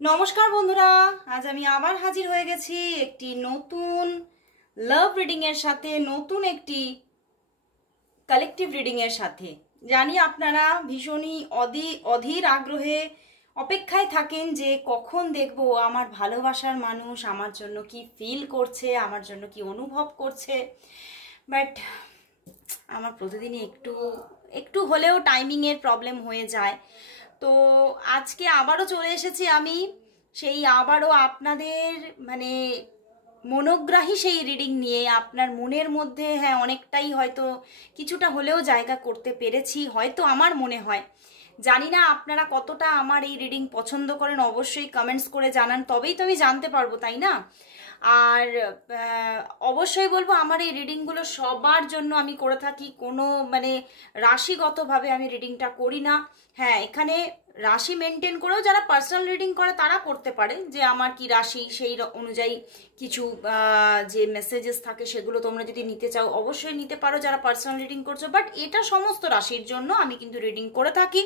নমস্কার বন্ধুরা, আজ আমি আবার হাজির হয়ে গেছি একটি নতুন লাভ রিডিং এর সাথে, নতুন একটি কালেকটিভ রিডিং এর সাথে। জানি আপনারা ভীষণই অধীর আগ্রহে অপেক্ষায় থাকেন যে কখন দেখব আমার ভালোবাসার মানুষ আমার জন্য কি ফিল করছে, আমার জন্য কি অনুভব করছে। বাট আমার প্রতিদিনই একটু একটু হলেও টাইমিংয়ের প্রবলেম হয়ে যায়। তো আজকে আবারও চলে এসেছি আমি সেই আবারও আপনাদের মানে মনোগ্রাহী সেই রিডিং নিয়ে। আপনার মনের মধ্যে হ্যাঁ অনেকটাই হয়তো কিছুটা হলেও জায়গা করতে পেরেছি হয়তো, আমার মনে হয়। জানি না আপনারা কতটা আমার এই রিডিং পছন্দ করেন, অবশ্যই কমেন্টস করে জানান, তবেই তো আমি জানতে পারবো, তাই না? আর অবশ্যই বলবো আমার এই রিডিংগুলো সবার জন্য আমি করে থাকি, কোনো মানে রাশিগতভাবে আমি রিডিংটা করি না। হ্যাঁ, এখানে রাশি মেনটেন করেও যারা পার্সোনাল রিডিং করে তারা করতে পারে, যে আমার কি রাশি সেই অনুযায়ী কিছু যে মেসেজেস থাকে সেগুলো তোমরা যদি নিতে চাও অবশ্যই নিতে পারো যারা পার্সোনাল রিডিং করছো। বাট এটা সমস্ত রাশির জন্য আমি কিন্তু রিডিং করে থাকি।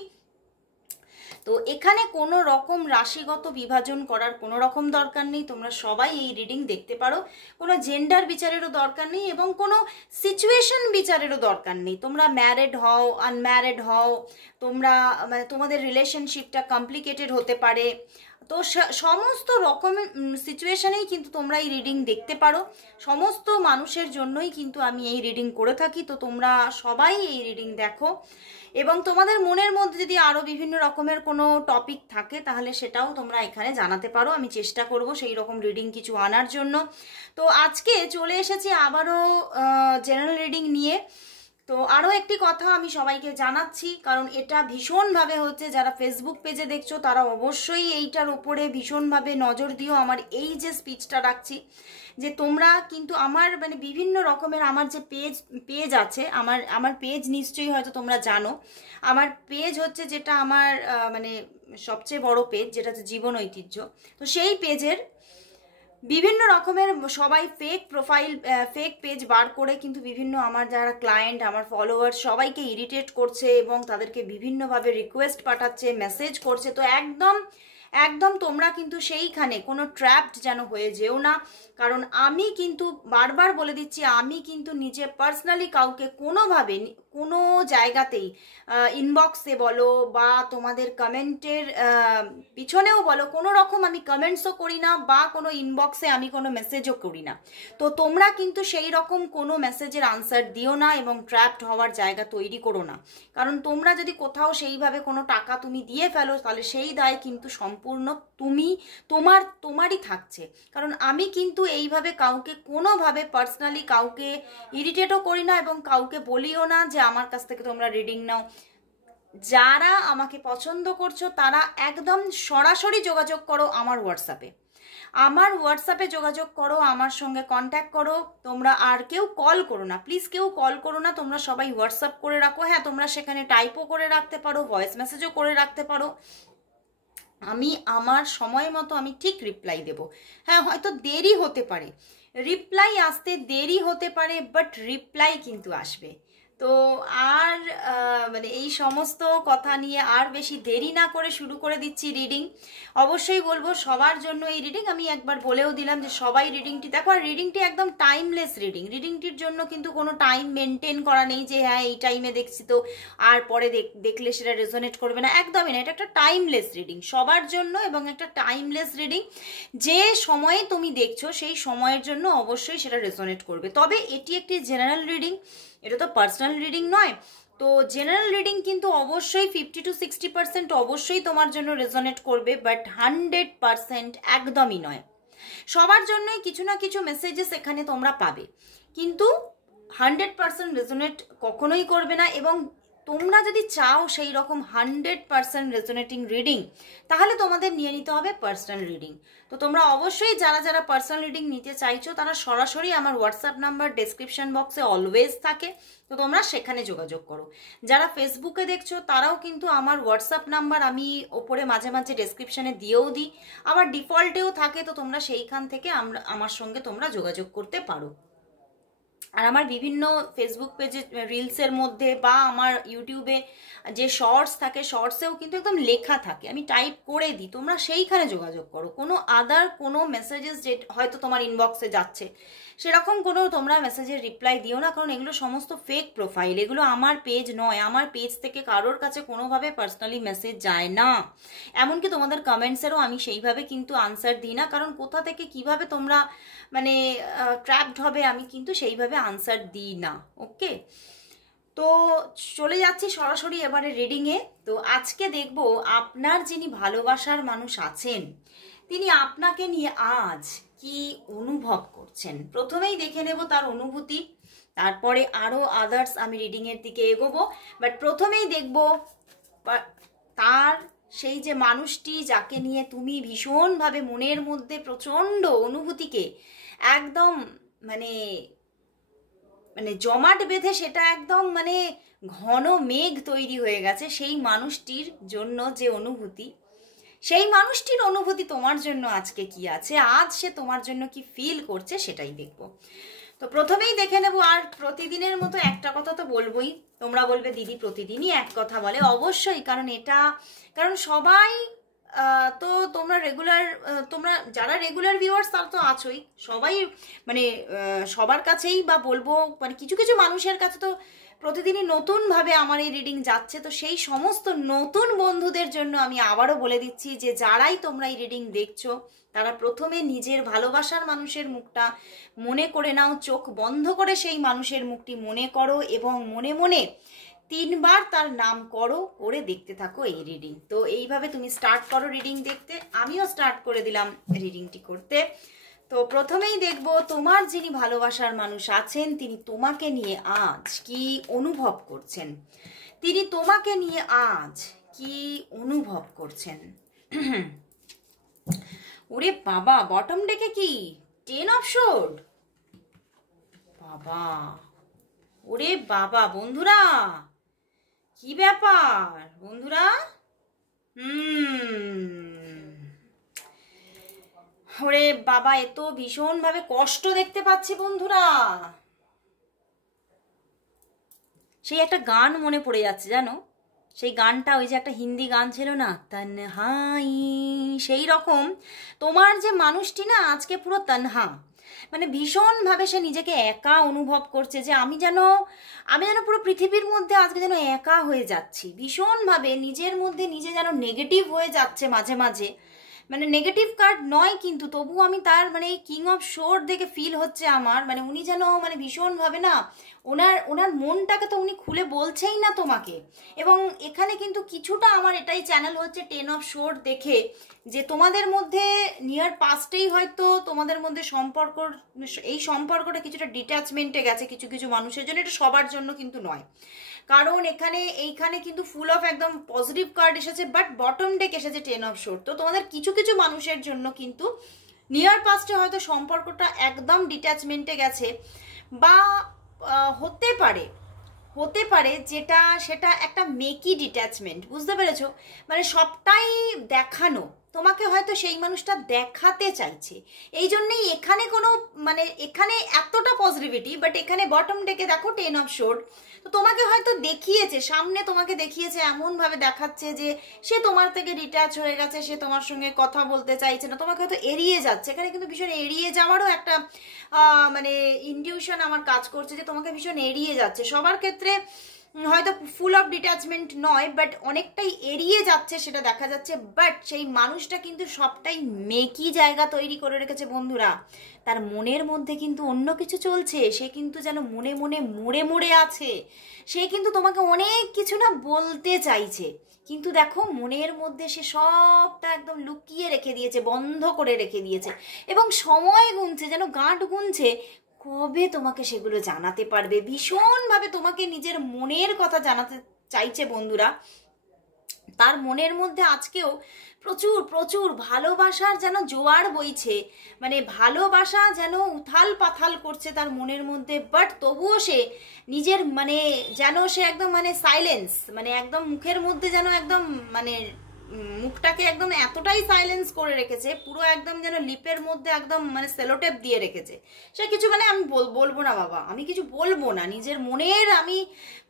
তো এখানে কোনো রকম রাশিগত বিভাজন করার কোনো রকম দরকার নেই, তোমরা সবাই এই রিডিং দেখতে পারো। কোনো জেন্ডার বিচারেরও দরকার নেই এবং কোনো সিচুয়েশন বিচারেরও দরকার নেই। তোমরা ম্যারিড হও, আনম্যারিড হও, তোমরা মানে তোমাদের রিলেশনশিপটা কমপ্লিকেটেড হতে পারে, তো সমস্ত রকমের সিচুয়েশনেই কিন্তু তোমরা এই রিডিং দেখতে পারো। সমস্ত মানুষের জন্যই কিন্তু আমি এই রিডিং করে থাকি। তো তোমরা সবাই এই রিডিং দেখো এবং তোমাদের মনের মধ্যে যদি আরও বিভিন্ন রকমের কোনো টপিক থাকে তাহলে সেটাও তোমরা এখানে জানাতে পারো। আমি চেষ্টা করব সেই রকম রিডিং কিছু আনার জন্য। তো আজকে চলে এসেছি আবারও জেনারেল রিডিং নিয়ে। তো আরও একটি কথা আমি সবাইকে জানাচ্ছি, কারণ এটা ভীষণভাবে হচ্ছে, যারা ফেসবুক পেজে দেখছো তারা অবশ্যই এইটার উপরে ভীষণভাবে নজর দিও। আমার এই যে স্পিচটা রাখছি, যে তোমরা কিন্তু আমার মানে বিভিন্ন রকমের আমার যে পেজ আছে, আমার পেজ নিশ্চয়ই হয়তো তোমরা জানো। আমার পেজ হচ্ছে যেটা আমার মানে সবচেয়ে বড় পেজ, যেটা হচ্ছে জীবন ঐতিহ্য। তো সেই পেজের বিভিন্ন রকমের সবাই ফেক প্রোফাইল, ফেক পেজ বার করে কিন্তু বিভিন্ন আমার যারা ক্লায়েন্ট, আমার ফলোয়ার সবাইকে ইরিটেট করছে এবং তাদেরকে বিভিন্নভাবে রিকোয়েস্ট পাঠাচ্ছে, মেসেজ করছে। তো একদম একদম তোমরা কিন্তু সেইখানে কোনো ট্র্যাপড যেন হয়ে যেও না। কারণ আমি কিন্তু বারবার বলে দিচ্ছি, আমি কিন্তু নিজে পার্সোনালি কাউকে কোনোভাবে কোনো জায়গাতেই ইনবক্সে বলো বা তোমাদের কমেন্টের পিছনেও বলো, কোনো রকম আমি কমেন্টসও করি না বা কোনো ইনবক্সে আমি কোনো মেসেজও করি না। তো তোমরা কিন্তু সেই রকম কোনো মেসেজের আনসার দিও না এবং ট্র্যাপড হওয়ার জায়গা তৈরি করো না। কারণ তোমরা যদি কোথাও সেইভাবে কোনো টাকা তুমি দিয়ে ফেলো তাহলে সেই দায় কিন্তু সম্পূর্ণ তোমারই থাকছে। কারণ আমি কিন্তু এইভাবে কাউকে কোনোভাবে পার্সোনালি কাউকে ইরিটেটও করি না এবং কাউকে বলিও না যে আমার কাছ থেকে তোমরা রিডিং নাও। যারা আমাকে পছন্দ করছো তারা একদম সরাসরি যোগাযোগ করো আমার হোয়াটসঅ্যাপে যোগাযোগ করো, আমার সঙ্গে কন্ট্যাক্ট করো। তোমরা আর কেউ কল করো না, প্লিজ কেউ কল করো না, তোমরা সবাই হোয়াটসঅ্যাপ করে রাখো। হ্যাঁ, তোমরা সেখানে টাইপও করে রাখতে পারো, ভয়েস মেসেজও করে রাখতে পারো। আমি আমার সময় মতো আমি ঠিক রিপ্লাই দেব। হ্যাঁ, হয়তো দেরি হতে পারে, রিপ্লাই আসতে দেরি হতে পারে, বাট রিপ্লাই কিন্তু আসবে। তো আর মানে এই সমস্ত কথা নিয়ে আর বেশি দেরি না করে শুরু করে দিচ্ছি রিডিং। অবশ্যই বলবো সবার জন্য এই রিডিং। আমি একবার বলেও দিলাম যে সবাই রিডিংটি দেখো। আর রিডিংটি একদম টাইমলেস রিডিং। রিডিংটির জন্য কিন্তু কোনো টাইম মেনটেন করা নেই যে হ্যাঁ এই টাইমে দেখছি তো আর পরে দেখলে সেটা রেজোনেট করবে না, একদমই না। এটা একটা টাইমলেস রিডিং সবার জন্য এবং একটা টাইমলেস রিডিং। যে সময়ে তুমি দেখছো সেই সময়ের জন্য অবশ্যই সেটা রেজোনেট করবে। তবে এটি একটি জেনারেল রিডিং, এটা তো পার্সোনাল রিডিং নয়। তো জেনারেল রিডিং কিন্তু অবশ্যই 50-60% অবশ্যই তোমার জন্য রেজোনেট করবে, বাট 100% একদমই নয়। সবার জন্যই কিছু না কিছু মেসেজেস এখানে তোমরা পাবে, কিন্তু 100% রেজোনেট কখনোই করবে না। এবং তোমরা যদি চাও সেই রকম 100% রেজোনেটিং রিডিং, তাহলে তোমাদের নিয়ে নিতে হবে পার্সোনাল রিডিং। তো তোমরা অবশ্যই যারা যারা পার্সোনাল রিডিং নিতে চাইছো তারা সরাসরি আমার হোয়াটসঅ্যাপ নাম্বার ডেসক্রিপশন বক্সে অলওয়েজ থাকে, তো তোমরা সেখানে যোগাযোগ করো। যারা ফেসবুকে দেখছো তারাও কিন্তু আমার হোয়াটসঅ্যাপ নাম্বার আমি ওপরে মাঝে মাঝে ডেসক্রিপশনে দিয়েও দিই, আবার ডিফল্টেও থাকে। তো তোমরা সেইখান থেকে আমার সঙ্গে তোমরা যোগাযোগ করতে পারো। আর আমার বিভিন্ন ফেসবুক পেজে রিলসের মধ্যে বা আমার ইউটিউবে যে শর্টস থাকে, শর্টসেও কিন্তু একদম লেখা থাকে, আমি টাইপ করে দিই, তোমরা সেইখানে যোগাযোগ করো। কোনো আদার কোনো মেসেজেস যে হয়তো তোমার ইনবক্সে যাচ্ছে সেরকম কোনো তোমরা মেসেজের রিপ্লাই দিও না, কারণ এগুলো সমস্ত ফেক প্রোফাইল, এগুলো আমার পেজ নয়। আমার পেজ থেকে কারোর কাছে কোনোভাবে পার্সোনালি মেসেজ যায় না, এমনকি তোমাদের কমেন্টসেরও আমি সেইভাবে কিন্তু আনসার দিই না, কারণ কোথা থেকে কিভাবে তোমরা মানে ট্র্যাপড হবে আমি কিন্তু সেইভাবে আনসার দিই না। ওকে, তো চলে যাচ্ছি সরাসরি এবারে রিডিংয়ে। তো আজকে দেখব আপনার যিনি ভালোবাসার মানুষ আছেন তিনি আপনাকে নিয়ে আজ কি অনুভব করছেন। প্রথমেই দেখে নেব তার অনুভূতি, তারপরে আরো আদার্স আমি রিডিং এর দিকে এগোবো। বাট প্রথমেই দেখব তার সেই যে মানুষটি যাকে নিয়ে তুমি ভীষণভাবে মনের মধ্যে প্রচন্ড অনুভূতিকে একদম মানে মানে জমাট বেঁধে সেটা একদম মানে ঘন মেঘ তৈরি হয়ে গেছে, সেই মানুষটির জন্য যে অনুভূতি, সেই মানুষটির অনুভূতি তোমার জন্য আজকে কি আছে, আজ সে তোমার জন্য কি ফিল করছে সেটাই দেখব। তো প্রথমেই দেখে নেব। আর প্রতিদিনের মতো একটা কথা তো বলবোই, তোমরা বলবে দিদি প্রতিদিনই এক কথা বলে, অবশ্যই, কারণ সবাই তো তোমরা রেগুলার, তোমরা যারা রেগুলার ভিউয়ার্স তারা তো আছোই, সবাই মানে সবার কাছেই বা বলবো মানে কিছু কিছু মানুষের কাছে তো প্রতিদিনই নতুনভাবে আমার এই রিডিং যাচ্ছে। তো সেই সমস্ত নতুন বন্ধুদের জন্য আমি আবারও বলে দিচ্ছি যে যারাই তোমরা এই রিডিং দেখছো তারা প্রথমে নিজের ভালোবাসার মানুষের মুখটা মনে করে নাও, চোখ বন্ধ করে সেই মানুষের মুখটি মনে করো এবং মনে মনে 3 বার তার নাম করে দেখতে থাকো এই রিডিং। তো এইভাবে তুমি স্টার্ট করো রিডিং দেখতে, আমিও স্টার্ট করে দিলাম রিডিংটি করতে। তো প্রথমেই দেখব তোমার যিনি ভালোবাসার মানুষ আছেন তিনি তোমাকে নিয়ে আজ কি অনুভব করছেন, তিনি তোমাকে নিয়ে আজ কি অনুভব করছেন। ওরে বাবা, বটম ডেকে কি 10 অফ সোর্ড, বাবা ওরে বাবা বন্ধুরা, কি ব্যাপার বন্ধুরা। ওরে বাবা, এত ভীষণভাবে কষ্ট দেখতে পাচ্ছি বন্ধুরা। সেই একটা গান মনে পড়ে যাচ্ছে জানো, সেই গানটা ওই যে একটা হিন্দি গান ছিল না, তনহাই, সেই রকম তোমার যে মানুষটি না আজকে পুরো তনহা, মানে ভীষণভাবে সে নিজেকে একা অনুভব করছে, যে আমি যেন পুরো পৃথিবীর মধ্যে আজকে যেন একা হয়ে যাচ্ছি, ভীষণভাবে নিজের মধ্যে নিজে যেন নেগেটিভ হয়ে যাচ্ছে মাঝে মাঝে। মানে নেগেটিভ কার্ড নয় কিন্তু তবু আমি তার মানে এই কিং অফ শোর্ড দেখে ফিল হচ্ছে আমার, মানে উনি যেন মানে ভীষণভাবে না ওনার মনটাকে তো উনি খুলে বলছেই না তোমাকে। এবং এখানে কিন্তু কিছুটা আমার এটাই চ্যানেল হচ্ছে 10 অফ শোর্ড দেখে, যে তোমাদের মধ্যে নিয়ার পাস্টেই হয়তো তোমাদের মধ্যে এই সম্পর্কটা কিছুটা ডিট্যাচমেন্টে গেছে কিছু কিছু মানুষের জন্য, এটা সবার জন্য কিন্তু নয়। কারণ এইখানে কিন্তু ফুল অফ একদম পজিটিভ কার্ড এসেছে, বাট বটম ডেক এসেছে 10 অফ সোর্ড। তো তোমাদের কিছু কিছু মানুষের জন্য কিন্তু নিয়ার পাস্টে হয়তো সম্পর্কটা একদম ডিট্যাচমেন্টে গেছে, বা হতে পারে সেটা একটা মেকি ডিট্যাচমেন্ট, বুঝতে পেরেছো? মানে সবটাই দেখানো, তোমাকে হয়তো সেই মানুষটা দেখাতে চাইছে, এই জন্যই এখানে কোনো মানে এখানে এতটা পজিটিভিটি, বাট এখানে বটম ডেকে দেখো 10 অফ সোর্ড। তো তোমাকে হয়তো দেখিয়েছে, সামনে তোমাকে দেখিয়েছে, এমনভাবে দেখাচ্ছে যে সে তোমার থেকে ডিট্যাচ হয়ে গেছে, সে তোমার সঙ্গে কথা বলতে চাইছে না, তোমাকে হয়তো এড়িয়ে যাচ্ছে। এখানে কিন্তু ভীষণ এড়িয়ে যাওয়ারও একটা মানে ইনটিউশন আমার কাজ করছে, যে তোমাকে ভীষণ এড়িয়ে যাচ্ছে। সবার ক্ষেত্রে হয়তো ফুল অফ ডিট্যাচমেন্ট নয়, বাট অনেকটাই এড়িয়ে যাচ্ছে সেটা দেখা যাচ্ছে। বাট সেই মানুষটা কিন্তু সবটাই মেকি জায়গা তৈরি করে রেখেছে বন্ধুরা, তার মনের মধ্যে কিন্তু অন্য কিছু চলছে, সে কিন্তু যেন মনে মনে মরে আছে, সে কিন্তু তোমাকে অনেক কিছু না বলতে চাইছে, কিন্তু দেখো মনের মধ্যে সে সবটা একদম লুকিয়ে রেখে দিয়েছে, বন্ধ করে রেখে দিয়েছে, এবং সময় গুনছে, যেন গাঁট গুনছে কবে তোমাকে সেগুলো জানাতে পারবে। ভীষণভাবে তোমাকে নিজের মনের কথা জানাতে চাইছে বন্ধুরা। তার মনের মধ্যে আজকেও প্রচুর প্রচুর ভালোবাসার যেন জোয়ার বইছে, মানে ভালোবাসা যেন উথাল পাথাল করছে তার মনের মধ্যে। বাট তবুও সে নিজের মানে যেন সে একদম মানে সাইলেন্স, মানে একদম মুখের মধ্যে যেন একদম মানে মুখটাকে একদম এতটাই সাইলেন্স করে রেখেছে, পুরো একদম যেন লিপের মধ্যে একদম মানে সেলোটেপ দিয়ে রেখেছে। সে কিছু মানে আমি বলবো না বাবা, আমি কিছু বলবো না, নিজের মনের আমি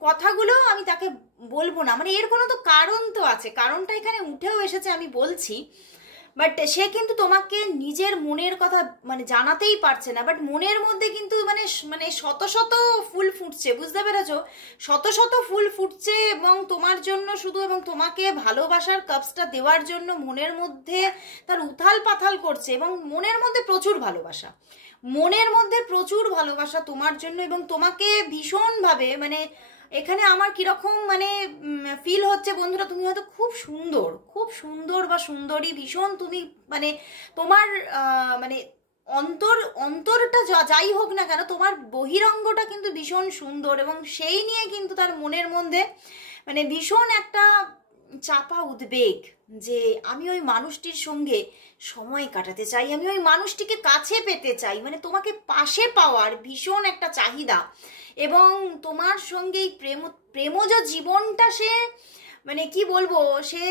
কথাগুলো আমি তাকে বলবো না, মানে এর কোনো তো কারণ তো আছে, কারণটা এখানে উঠেও এসেছে, আমি বলছি। বাট সে কিন্তু তোমাকে নিজের মনের কথা মানে জানাতেই পারছে না, বাট মনের মধ্যে কিন্তু মানে মানে শত শত ফুল ফুটছে, বুঝতে পেরেছো? শত শত ফুল ফুটছে এবং তোমার জন্য শুধু, এবং তোমাকে ভালোবাসার কাপসটা দেওয়ার জন্য মনের মধ্যে তার উথাল পাথাল করছে, এবং মনের মধ্যে প্রচুর ভালোবাসা, মনের মধ্যে প্রচুর ভালোবাসা তোমার জন্য, এবং তোমাকে ভীষণভাবে মানে এখানে আমার কিরকম মানে ফিল হচ্ছে বন্ধুরা, তুমি হয়তো খুব সুন্দর, খুব সুন্দর বা সুন্দরী, ভীষণ তুমি মানে তোমার মানে অন্তরটা যাই হোক না কেন, তোমার বহিরঙ্গটা কিন্তু ভীষণ সুন্দর, এবং সেই নিয়ে কিন্তু তার মনের মধ্যে মানে ভীষণ একটা চাপা উদ্বেগ যে আমি ওই মানুষটির সঙ্গে সময় কাটাতে চাই, আমি ওই মানুষটিকে কাছে পেতে চাই, মানে তোমাকে পাশে পাওয়ার ভীষণ একটা চাহিদা, এবং তোমার সঙ্গে এই প্রেমজ জীবনটা সে মানে কি বলবো, সে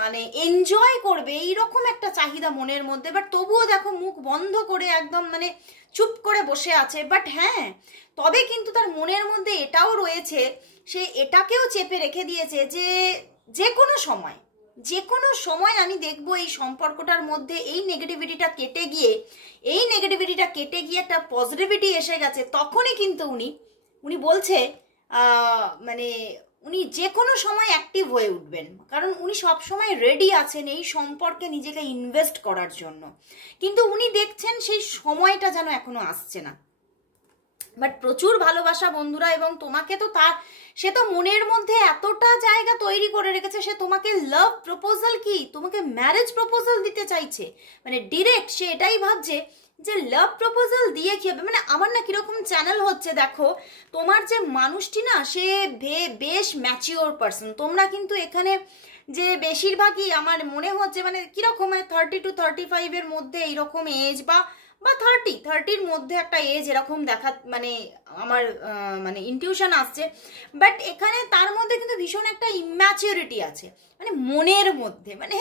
মানে এনজয় করবে এইরকম একটা চাহিদা মনের মধ্যে। বাট তবুও দেখো মুখ বন্ধ করে একদম মানে চুপ করে বসে আছে। বাট হ্যাঁ, তবে কিন্তু তার মনের মধ্যে এটাও রয়েছে, সে এটাকেও চেপে রেখে দিয়েছে যে যে কোনো সময় আমি দেখবো এই সম্পর্কটার মধ্যে এই নেগেটিভিটিটা কেটে গিয়ে একটা পজিটিভিটি এসে গেছে, তখনই কিন্তু উনি বলছে মানে উনি যে কোনো সময় অ্যাক্টিভ হয়ে উঠবেন, কারণ উনি সব সময় রেডি আছেন এই সম্পর্কে নিজেকে ইনভেস্ট করার জন্য, কিন্তু উনি দেখছেন সেই সময়টা যেন এখনো আসছে না। বাট প্রচুর ভালোবাসা বন্ধুরা, এবং তোমাকে তো সে তো মনের মধ্যে এতটা জায়গা তৈরি করে রেখেছে, সে তোমাকে লাভ প্রপোজাল কি তোমাকে ম্যারেজ প্রপোজাল দিতে চাইছে, মানে ডিরেক্ট সে এটাই ভাবছে যে লাভ প্রপোজাল দিয়ে কি হবে। মানে আমার না কিরকম চ্যানেল হচ্ছে, দেখো তোমার যে মানুষটি না সে বেশ ম্যাচিওর পার্সন, তোমরা কিন্তু এখানে যে বেশিরভাগই আমার মনে হচ্ছে মানে কিরকম মানে 30 to 35 এর মধ্যে এইরকম এজ, বা 30-30-র মধ্যে একটা এজ এরকম দেখা মানে আমার মানে ইনটিউশন আসছে। বাট এখানে তার মধ্যে কিন্তু ভীষণ একটা ইম্যাচিউরিটি আছে, মানে মনের মধ্যে মানে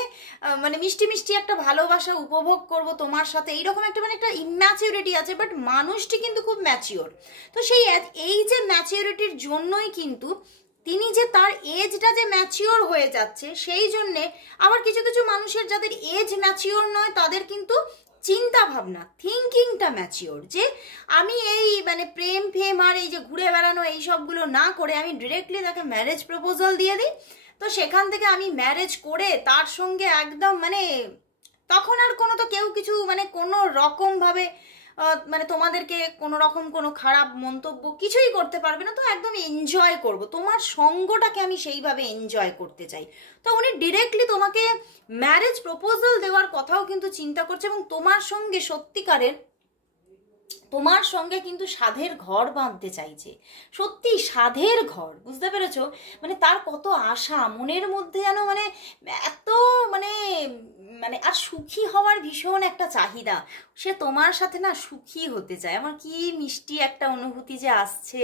মানে মিষ্টি মিষ্টি একটা ভালোবাসা উপভোগ করব তোমার সাথে, এইরকম একটা মানে একটা ইম্যাচিউরিটি আছে। বাট মানুষটি কিন্তু খুব ম্যাচিওর, তো এই যে ম্যাচিউরিটির জন্যই কিন্তু তিনি যে তার এজটা যে ম্যাচিওর হয়ে যাচ্ছে, সেই জন্যে আবার কিছু কিছু মানুষের যাদের এজ ম্যাচিওর নয় তাদের কিন্তু চিন্তা ভাবনা থিঙ্কিংটা ম্যাচিওর, যে আমি এই মানে প্রেম ফেম আর এই যে ঘুরে বেড়ানো এই সবগুলো না করে আমি ডিরেক্টলি তাকে ম্যারেজ প্রপোজাল দিয়ে দিই, তো সেখান থেকে আমি ম্যারেজ করে তার সঙ্গে একদম মানে তখন আর কোনো তো কেউ কিছু মানে কোনো রকমভাবে মানে তোমাদেরকে কোনো রকম কোনো খারাপ মন্তব্য কিছুই করতে পারবে না, তো একদম এনজয় করব, তোমার সঙ্গটাকে আমি সেইভাবে এনজয় করতে চাই। তো উনি ডিরেক্টলি তোমাকে ম্যারেজ প্রপোজাল দেওয়ার কথাও কিন্তু চিন্তা করছে, এবং তোমার সঙ্গে সত্যিকারের তোমার সঙ্গে কিন্তু সাধের ঘর বাঁধতে চাইছে, সত্যি সাধের ঘর, বুঝতে পেরেছো? মানে তার কত আশা মনের মধ্যে যেন মানে এত মানে মানে আর সুখী হওয়ার ভীষণ একটা চাহিদা, সে তোমার সাথে না সুখী হতে চায়। আমার কি মিষ্টি একটা অনুভূতি যে আসছে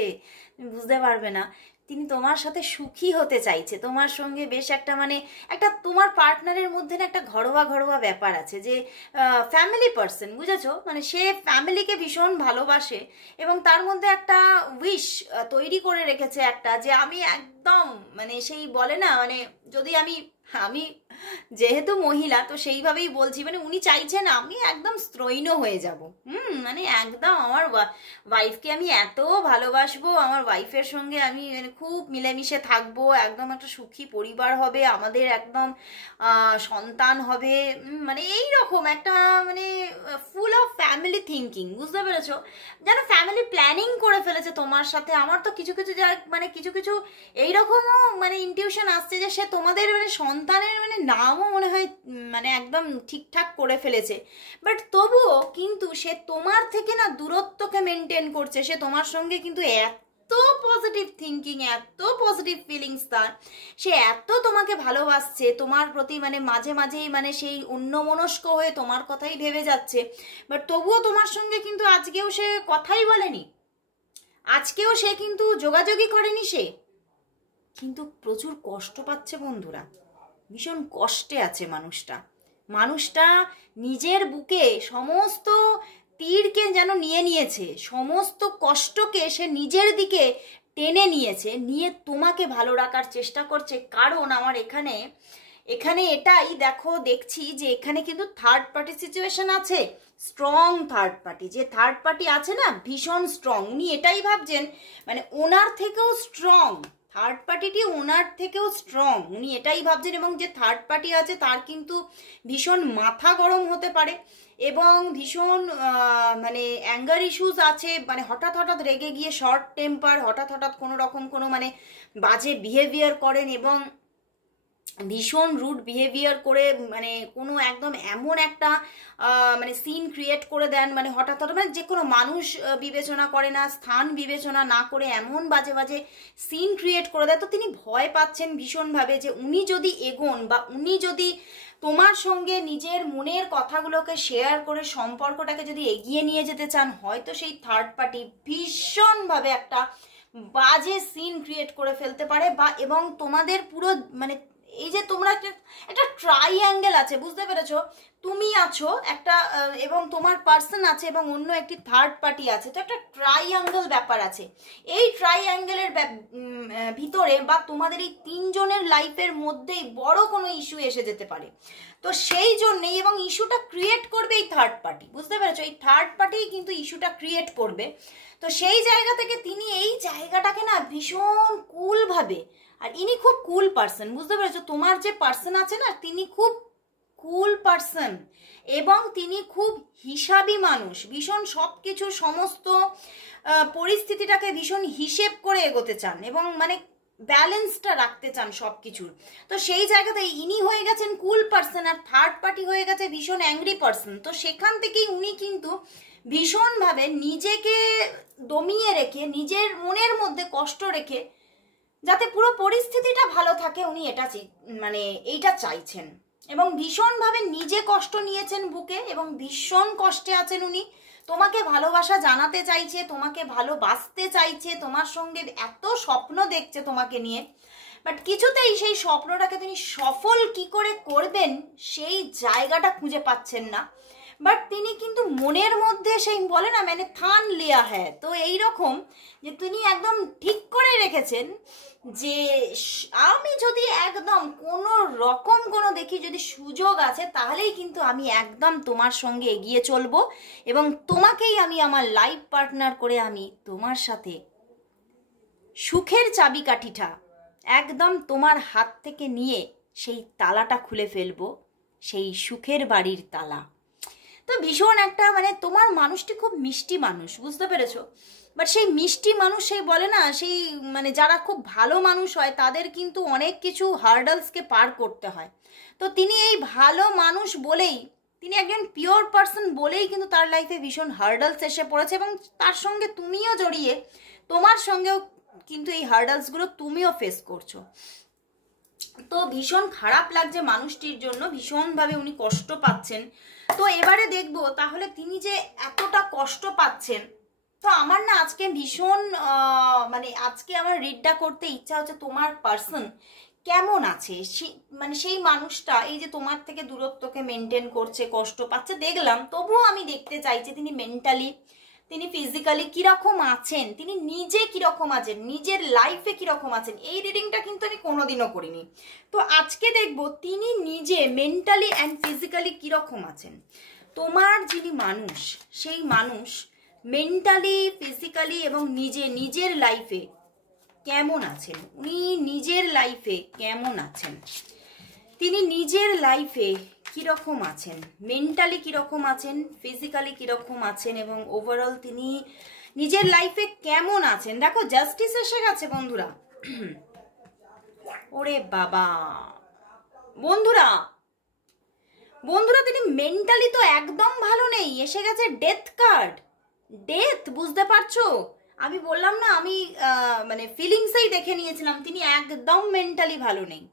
বুঝতে পারবে না, তিনি তোমার সাথে সুখী হতে চাইছে, তোমার সঙ্গে বেশ একটা মানে একটা তোমার পার্টনারের মধ্যে না একটা ঘরোয়া ঘরোয়া ব্যাপার আছে, যে ফ্যামিলি পার্সন, বুঝেছো? মানে সে ফ্যামিলিকে ভীষণ ভালোবাসে, এবং তার মধ্যে একটা উইশ তৈরি করে রেখেছে একটা, যে আমি একদম মানে সেই বলে না মানে যদি আমি আমি যেহেতু মহিলা তো সেইভাবেই বলছি, মানে উনি চাইছেন আমি একদম স্ত্রৈণ হয়ে যাব, মানে একদম আমার ওয়াইফকে আমি এত ভালোবাসবো, আমার ওয়াইফের সঙ্গে আমি মানে খুব মিলেমিশে থাকবো, একদম একটা সুখী পরিবার হবে আমাদের, একদম সন্তান হবে, মানে এই রকম একটা মানে ফুল অফ ফ্যামিলি থিঙ্কিং, বুঝতে পেরেছো? যেন ফ্যামিলি প্ল্যানিং করে ফেলেছে তোমার সাথে। আমার তো কিছু কিছু মানে কিছু কিছু এইরকমও মানে ইনটিউশন আসছে যে সে তোমাদের মানে সন্তানের মানে নামও মনে হয় মানে একদম ঠিকঠাক করে ফেলেছে, বাট তবুও কিন্তু সে তোমার থেকে না দূরত্বকে মেনটেন করছে, সে তোমার সঙ্গে কিন্তু এত পজিটিভ থিঙ্কিং, এত পজিটিভ ফিলিংস তার, সে এত তোমাকে ভালোবাসছে, তোমার প্রতি মানে মাঝে মাঝেই মানে সেই অন্যমনস্ক হয়ে তোমার কথাই ভেবে যাচ্ছে, বাট তবুও তোমার সঙ্গে কিন্তু আজকেও সে কথাই বলেনি, আজকেও সে কিন্তু যোগাযোগই করেনি, সে কিন্তু প্রচুর কষ্ট পাচ্ছে বন্ধুরা, ভীষণ কষ্টে আছে মানুষটা নিজের বুকে সমস্ত তীরকে যেন নিয়ে নিয়েছে, সমস্ত কষ্টকে সে নিজের দিকে টেনে নিয়েছে, নিয়ে তোমাকে ভালো রাখার চেষ্টা করছে। কারণ আমার এখানে এটাই দেখছি যে এখানে কিন্তু থার্ড পার্টি সিচুয়েশন আছে, স্ট্রং থার্ড পার্টি। যে থার্ড পার্টি আছে না, ভীষণ স্ট্রং। উনি এটাই ভাবছেন মানে ওনার থেকেও স্ট্রং, থার্ড পার্টিটি ওনার থেকেও স্ট্রং, উনি এটাই ভাবছেন। এবং যে থার্ড পার্টি আছে তার কিন্তু ভীষণ মাথা গরম হতে পারে এবং ভীষণ মানে অ্যাঙ্গার ইস্যুস আছে, মানে হঠাৎ রেগে গিয়ে শর্ট টেম্পার, হঠাৎ কোনো রকম কোনো মানে বাজে বিহেভিয়ার করেন এবং ভীষণ রুড বিহেভিয়ার করে মানে কোনো একদম এমন একটা মানে সিন ক্রিয়েট করে দেন, মানে হঠাৎ মানে যে কোনো মানুষ বিবেচনা করে না, স্থান বিবেচনা না করে এমন বাজে সিন ক্রিয়েট করে দেয়। তো তিনি ভয় পাচ্ছেন ভীষণভাবে যে উনি যদি এগোন বা উনি যদি তোমার সঙ্গে নিজের মনের কথাগুলোকে শেয়ার করে সম্পর্কটাকে যদি এগিয়ে নিয়ে যেতে চান, হয়তো সেই থার্ড পার্টি ভীষণভাবে একটা বাজে সিন ক্রিয়েট করে ফেলতে পারে। বা এবং তোমাদের পুরো মানে এই যে তোমরা একটা ট্রাইঅ্যাঙ্গেল আছে, বুঝতে পেরেছো? তুমি আছো একটা এবং তোমার পার্সন আছে এবং অন্য একটি থার্ড পার্টি আছে, তো একটা ট্রাইঅ্যাঙ্গেল ব্যাপার আছে। এই ট্রাইঅ্যাঙ্গেলের ভিতরে বা তোমাদের এই তিনজনের লাইফের মধ্যেই বড় কোনো ইস্যু এসে যেতে পারে। তো সেই জন্যেই এবং ইস্যুটা ক্রিয়েট করবে এই থার্ড পার্টি, বুঝতে পেরেছো? এই থার্ড পার্টিই কিন্তু ইস্যুটা ক্রিয়েট করবে। তো সেই জায়গা থেকে তিনি এই জায়গাটাকে না ভীষণ কুল ভাবে, আর ইনি খুব কুল পার্সন, বুঝতে পেরেছো? তোমার যে পার্সন আছে না, তিনি খুব কুল পার্সন এবং তিনি খুব হিসাবী মানুষ, ভীষণ সবকিছু সমস্ত পরিস্থিতিটাকে ভীষণ হিসেব করে এগোতে চান এবং মানে ব্যালেন্সটা রাখতে চান সব কিছুর। তো সেই জায়গাতে ইনি হয়ে গেছেন কুল পার্সন আর থার্ড পার্টি হয়ে গেছে ভীষণ অ্যাংরি পার্সন। তো সেখান থেকেই উনি কিন্তু ভীষণভাবে নিজেকে দমিয়ে রেখে, নিজের মনের মধ্যে কষ্ট রেখে যাতে পুরো পরিস্থিতিটা ভালো থাকে, উনি এটা মানে এইটা চাইছেন এবং ভীষণভাবে নিজে কষ্ট নিয়েছেন বুকে এবং ভীষণ কষ্টে আছেন উনি। তোমাকে ভালোবাসা জানাতে চাইছে, তোমাকে ভালোবাসতে চাইছে, তোমার সঙ্গে এত স্বপ্ন দেখছে তোমাকে নিয়ে, বাট কিছুতেই সেই স্বপ্নটাকে তিনি সফল কি করে করবেন সেই জায়গাটা খুঁজে পাচ্ছেন না। বাট তিনি কিন্তু মনের মধ্যে সেই বলে না মানে থান লিয়া হ্যায়, তো এইরকম যে তিনি একদম ঠিক করে রেখেছেন যে আমি যদি একদম কোনো রকম কোনো দেখি যদি সুযোগ আছে তাহলেই কিন্তু আমি একদম তোমার সঙ্গে এগিয়ে চলবো এবং তোমাকেই আমি আমার লাইফ পার্টনার করে আমি তোমার সাথে সুখের চাবিকাঠিটা একদম তোমার হাত থেকে নিয়ে সেই তালাটা খুলে ফেলবো, সেই সুখের বাড়ির তালা। তো ভীষণ একটা মানে তোমার মানুষটি খুব মিষ্টি মানুষ, বুঝতে পেরেছো? বাট সেই মিষ্টি মানুষ সেই বলে না সেই মানে যারা খুব ভালো মানুষ হয় তাদের কিন্তু অনেক কিছু হার্ডলসকে পার করতে হয়। তো তিনি এই ভালো মানুষ বলেই, তিনি একজন পিওর পার্সন বলেই কিন্তু তার লাইফে ভীষণ হার্ডলস এসে পড়েছে এবং তার সঙ্গে তুমিও জড়িয়ে, তোমার সঙ্গেও কিন্তু এই হার্ডলসগুলো তুমিও ফেস করছো। তো ভীষণ খারাপ লাগছে মানুষটির জন্য, ভীষণভাবে উনি কষ্ট পাচ্ছেন। তো এবারে দেখবো তাহলে তিনি যে এতটা কষ্ট পাচ্ছেন, তো আমার না আজকে ভীষণ মানে আজকে আমার রিডটা করতে ইচ্ছা হচ্ছে তোমার পার্সন কেমন আছে, মানে সেই মানুষটা এই যে তোমার থেকে দূরত্বকে মেনটেন করছে, কষ্ট পাচ্ছে দেখলাম, তবুও আমি দেখতে চাইছি তিনি মেন্টালি, তিনি ফিজিক্যালি কিরকম আছেন, তিনি নিজে কিরকম আছেন, নিজের লাইফে কিরকম আছেন। এই রিডিংটা কিন্তু আমি কোনোদিনও করিনি, তো আজকে দেখবো তিনি নিজে মেন্টালি অ্যান্ড ফিজিক্যালি কিরকম আছেন। তোমার যিনি মানুষ, সেই মানুষ মেন্টালি, ফিজিক্যালি এবং নিজের লাইফে কেমন আছেন, উনি নিজের লাইফে কেমন আছেন, তিনি নিজের লাইফে কিরকম আছেন, মেন্টালি কিরকম আছেন, ফিজিক্যালি কিরকম আছেন এবং ওভারঅল তিনি নিজের লাইফে কেমন আছেন। দেখো জাস্টিস এসে গেছে বন্ধুরা। ওরে বাবা বন্ধুরা তিনি মেন্টালি তো একদম ভালো নেই, এসে গেছে ডেথ কার্ড, ডেথ, বুঝতে পারছো? আমি বললাম না, আমি মানে ফিলিংসেই দেখে নিয়েছিলাম তিনি একদম মেন্টালি ভালো নেই।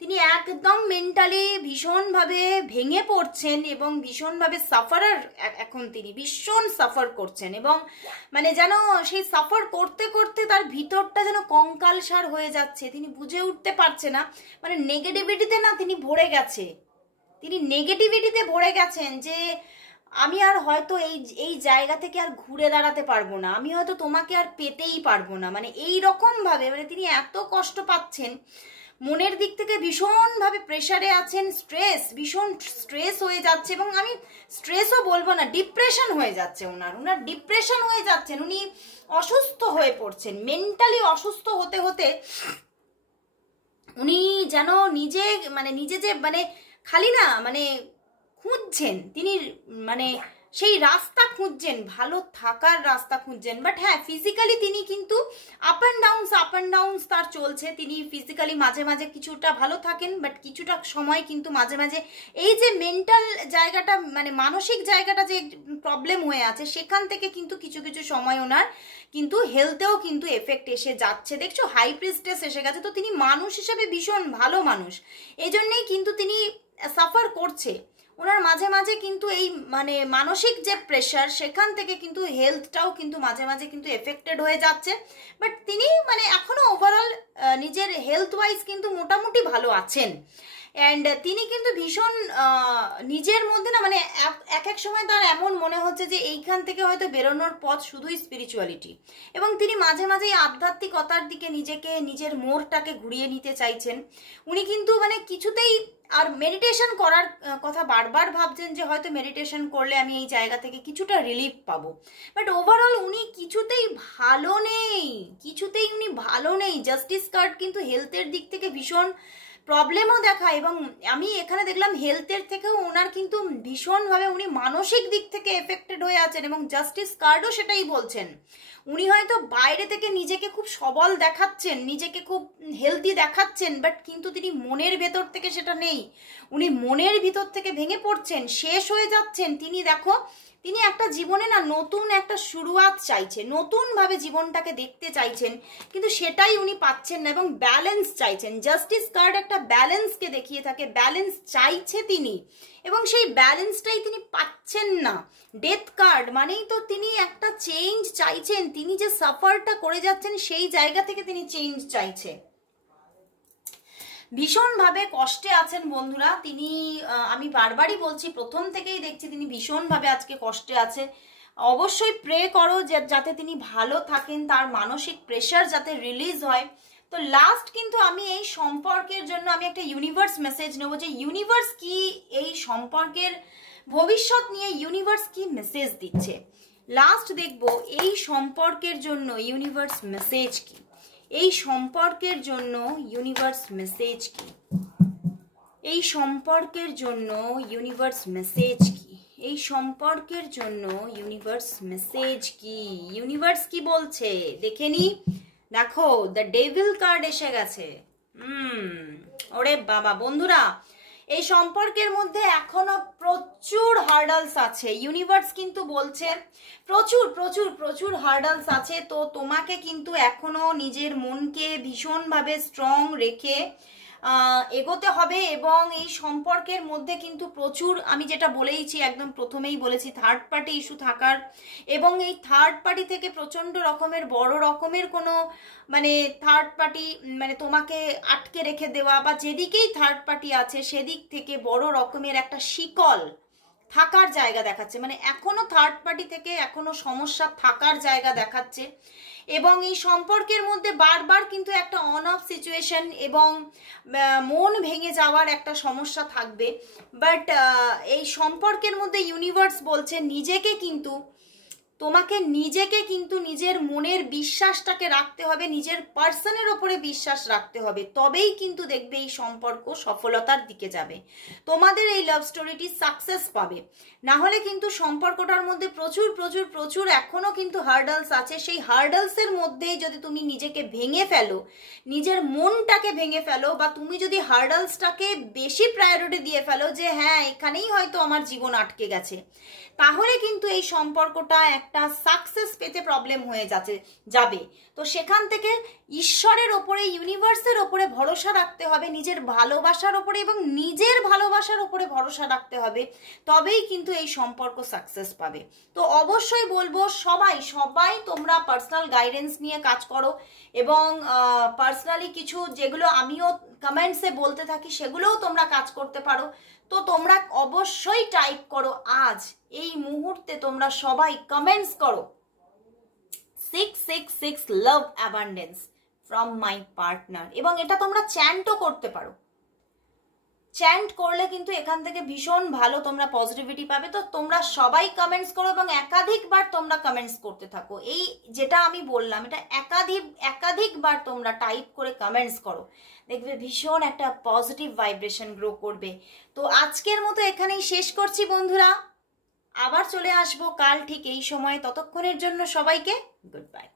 তিনি একদম মেন্টালি ভীষণভাবে ভেঙে পড়ছেন এবং ভীষণভাবে সাফারার, এখন তিনি ভীষণ সাফার করছেন এবং মানে যেন সেই সাফার করতে করতে তার ভিতরটা যেন কঙ্কালসার হয়ে যাচ্ছে, তিনি বুঝে উঠতে পারছে না, মানে নেগেটিভিটিতে না তিনি ভরে গেছে, তিনি নেগেটিভিটিতে ভরে গেছেন যে আমি আর হয়তো এই জায়গা থেকে আর ঘুরে দাঁড়াতে পারবো না, আমি হয়তো তোমাকে আর পেতেই পারবো না, মানে এই রকম ভাবে মানে তিনি এত কষ্ট পাচ্ছেন, মনের দিক থেকে ভীষণভাবে প্রেসারে আছেন, ভীষণ স্ট্রেস হয়ে যাচ্ছে, এবং আমি স্ট্রেসও বলবো না, ডিপ্রেশন হয়ে যাচ্ছে ওনার ডিপ্রেশন হয়ে যাচ্ছেন, উনি অসুস্থ হয়ে পড়ছেন, মেন্টালি অসুস্থ হতে হতে উনি যেন নিজে যে মানে খালি না মানে খুঁজছেন, তিনি মানে সেই রাস্তা খুঁজছেন, ভালো থাকার রাস্তা খুঁজছেন, বাট হ্যাঁ ফিজিক্যালি তিনি কিন্তু আপ অ্যান্ড ডাউনস তার চলছে, তিনি ফিজিক্যালি মাঝে মাঝে কিছুটা ভালো থাকেন, বাট কিছুটা সময় কিন্তু মাঝে মাঝে এই যে মেন্টাল জায়গাটা মানে মানসিক জায়গাটা যে প্রবলেম হয়ে আছে সেখান থেকে কিন্তু কিছু কিছু সময় ওনার কিন্তু হেলথেও কিন্তু এফেক্ট এসে যাচ্ছে, দেখছো হাই প্রিস্টেস এসে গেছে, তো তিনি মানুষ হিসেবে ভীষণ ভালো মানুষ, এই জন্যেই কিন্তু তিনি সাফার করছে, ওনার মাঝে মাঝে কিন্তু এই মানে মানসিক যে প্রেশার সেখান থেকে কিন্তু হেলথটাও কিন্তু মাঝে মাঝে কিন্তু এফেক্টেড হয়ে যাচ্ছে, বাট তিনি মানে এখনো ওভারঅল নিজের হেলথ ওয়াইজ কিন্তু মোটামুটি ভালো আছেন, অ্যান্ড তিনি কিন্তু ভীষণ নিজের মধ্যে না মানে এক এক সময় তার এমন মনে হচ্ছে যে এইখান থেকে হয়তো বেরোনোর পথ শুধুই স্পিরিচুয়ালিটি, এবং তিনি মাঝে মাঝে আধ্যাত্মিকতার দিকে নিজের মোড়টাকে ঘুরিয়ে নিতে চাইছেন, উনি কিন্তু মানে কিছুতেই আর মেডিটেশন করার কথা বারবার ভাবছেন যে হয়তো মেডিটেশন করলে আমি এই জায়গা থেকে কিছুটা রিলিফ পাবো, বাট ওভারঅল উনি কিছুতেই ভালো নেই, জাস্টিস কার্ড কিন্তু হেলথের দিক থেকে ভীষণ প্রবলেমও দেখায়, এবং আমি এখানে দেখলাম হেলথের থেকেও ওনার কিন্তু ভীষণভাবে উনি মানসিক দিক থেকে এফেক্টেড হয়ে আছেন, এবং জাস্টিস কার্ডও সেটাই বলছেন, উনি হয়তো বাইরে থেকে নিজেকে খুব সবল দেখাচ্ছেন, নিজেকে খুব হেলদি দেখাচ্ছেন, বাট কিন্তু তিনি মনের ভেতর থেকে সেটা নেই, উনি মনের ভিতর থেকে ভেঙে পড়ছেন, শেষ হয়ে যাচ্ছেন, তিনি দেখো তিনি একটা জীবনে না নতুন একটা শুরুয়াত চাইছেন, নতুনভাবে জীবনটাকে দেখতে চাইছেন, কিন্তু সেটাই উনি পাচ্ছেন না, এবং ব্যালেন্স চাইছেন, জাস্টিস কার্ড একটা ব্যালেন্সকে দেখিয়ে থাকে, ব্যালেন্স চাইছে তিনি, এবং সেই ব্যালেন্সটাই তিনি পাচ্ছেন না, ডেথ কার্ড মানেই তো তিনি একটা চেঞ্জ চাইছেন, তিনি যে সাফারটা করে যাচ্ছেন সেই জায়গা থেকে তিনি চেঞ্জ চাইছে, ভীষণভাবে কষ্টে আছেন বন্ধুরা, তিনি আমি বারবারই বলছি প্রথম থেকেই দেখছি তিনি ভীষণভাবে আজকে কষ্টে আছে, অবশ্যই প্রে করো যাতে তিনি ভালো থাকেন, তার মানসিক প্রেশার যাতে রিলিজ হয়। তো লাস্ট কিন্তু আমি এই সম্পর্কের জন্য আমি একটা ইউনিভার্স মেসেজ নেব যে ইউনিভার্স কি এই সম্পর্কের ভবিষ্যৎ নিয়ে ইউনিভার্স কি মেসেজ দিচ্ছে, লাস্ট দেখব এই সম্পর্কের জন্য ইউনিভার্স মেসেজ কি, এই সম্পর্কের জন্য ইউনিভার্স মেসেজ কি, এই সম্পর্কের জন্য ইউনিভার্স মেসেজ কি, এই সম্পর্কের জন্য ইউনিভার্স মেসেজ কি, ইউনিভার্স কি বলছে দেখে নি, দেখো দ্য ডেভিল কার্ড এসে গেছে, ওরে বাবা বন্ধুরা এই সম্পর্কের মধ্যে এখনো প্রচুর হার্ডালস আছে, ইউনিভার্স কিন্তু বলছে প্রচুর প্রচুর প্রচুর হার্ডালস আছে, তো তোমাকে কিন্তু এখনো নিজের মনকে ভীষণভাবে স্ট্রং রেখে এগোতে হবে, এবং এই সম্পর্কের মধ্যে কিন্তু প্রচুর আমি যেটা বলেইছি একদম প্রথমেই বলেছি থার্ড পার্টি ইস্যু থাকার, এবং এই থার্ড পার্টি থেকে প্রচণ্ড রকমের বড় রকমের কোনো মানে থার্ড পার্টি মানে তোমাকে আটকে রেখে দেওয়া বা যেদিকেই থার্ড পার্টি আছে সেদিক থেকে বড় রকমের একটা শিকল থাকার জায়গা দেখাচ্ছে, মানে এখনো থার্ড পার্টি থেকে এখনো সমস্যা থাকার জায়গা দেখাচ্ছে, এবং এই সম্পর্কের মধ্যে বারবার কিন্তু একটা অন অফ সিচুয়েশন এবং মন ভেঙে যাওয়ার একটা সমস্যা থাকবে, বাট এই সম্পর্কের মধ্যে ইউনিভার্স বলছে নিজেকে কিন্তু নিজের মনের বিশ্বাসটাকে রাখতে হবে, নিজের পার্সনের ওপরে বিশ্বাস রাখতে হবে, তবেই কিন্তু দেখবে এই সম্পর্ক সফলতার দিকে যাবে, তোমাদের এই লাভ স্টোরিটি সাকসেস পাবে, না হলে কিন্তু সম্পর্কটার মধ্যে প্রচুর প্রচুর প্রচুর এখনো কিন্তু হার্ডালস আছে, সেই হার্ডালসের মধ্যেই যদি তুমি নিজেকে ভেঙে ফেলো, নিজের মনটাকে ভেঙে ফেলো, বা তুমি যদি হার্ডালসটাকে বেশি প্রায়োরিটি দিয়ে ফেলো যে হ্যাঁ এখানেই হয়তো আমার জীবন আটকে গেছে, তাহলে কিন্তু এই সম্পর্কটা একটা সাকসেস পেতে প্রবলেম হয়ে যাবে। তো সেখান থেকে ঈশ্বরের ওপরে, ইউনিভার্সের ওপরে ভরসা রাখতে হবে, নিজের ভালোবাসার ওপরে এবং নিজের ভালোবাসার ওপরে ভরসা রাখতে হবে, তবেই কিন্তু এই সম্পর্ক সাকসেস পাবে। তো অবশ্যই বলবো সবাই তোমরা পার্সোনাল গাইডেন্স নিয়ে কাজ করো, এবং পার্সোনালি কিছু যেগুলো আমিও কমেন্টসে বলতে থাকি সেগুলোও তোমরা কাজ করতে পারো। তো তোমরা অবশ্যই টাইপ করো, আজ এই মুহূর্তে তোমরা সবাই কমেন্টস করো 666 লাভ অ্যাবান্ডেন্স ফ্রম মাই পার্টনার, এবং এটা তোমরা চ্যান্টও করতে পারো। চ্যান্ট করলে কিন্তু এখান থেকে ভীষণ ভালো তোমরা পজিটিভিটি পাবে। তো তোমরা সবাই কমেন্টস করো এবং একাধিকবার তোমরা কমেন্টস করতে থাকো। এই যেটা আমি বললাম এটা একাধিকবার তোমরা টাইপ করে কমেন্টস করো, দেখবে ভীষণ একটা পজিটিভ ভাইব্রেশন গ্রো করবে। তো আজকের মতো এখানেই শেষ করছি বন্ধুরা, আবার চলে আসবো কাল ঠিক এই সময়। ততক্ষণের জন্য সবাইকে গুড বাই।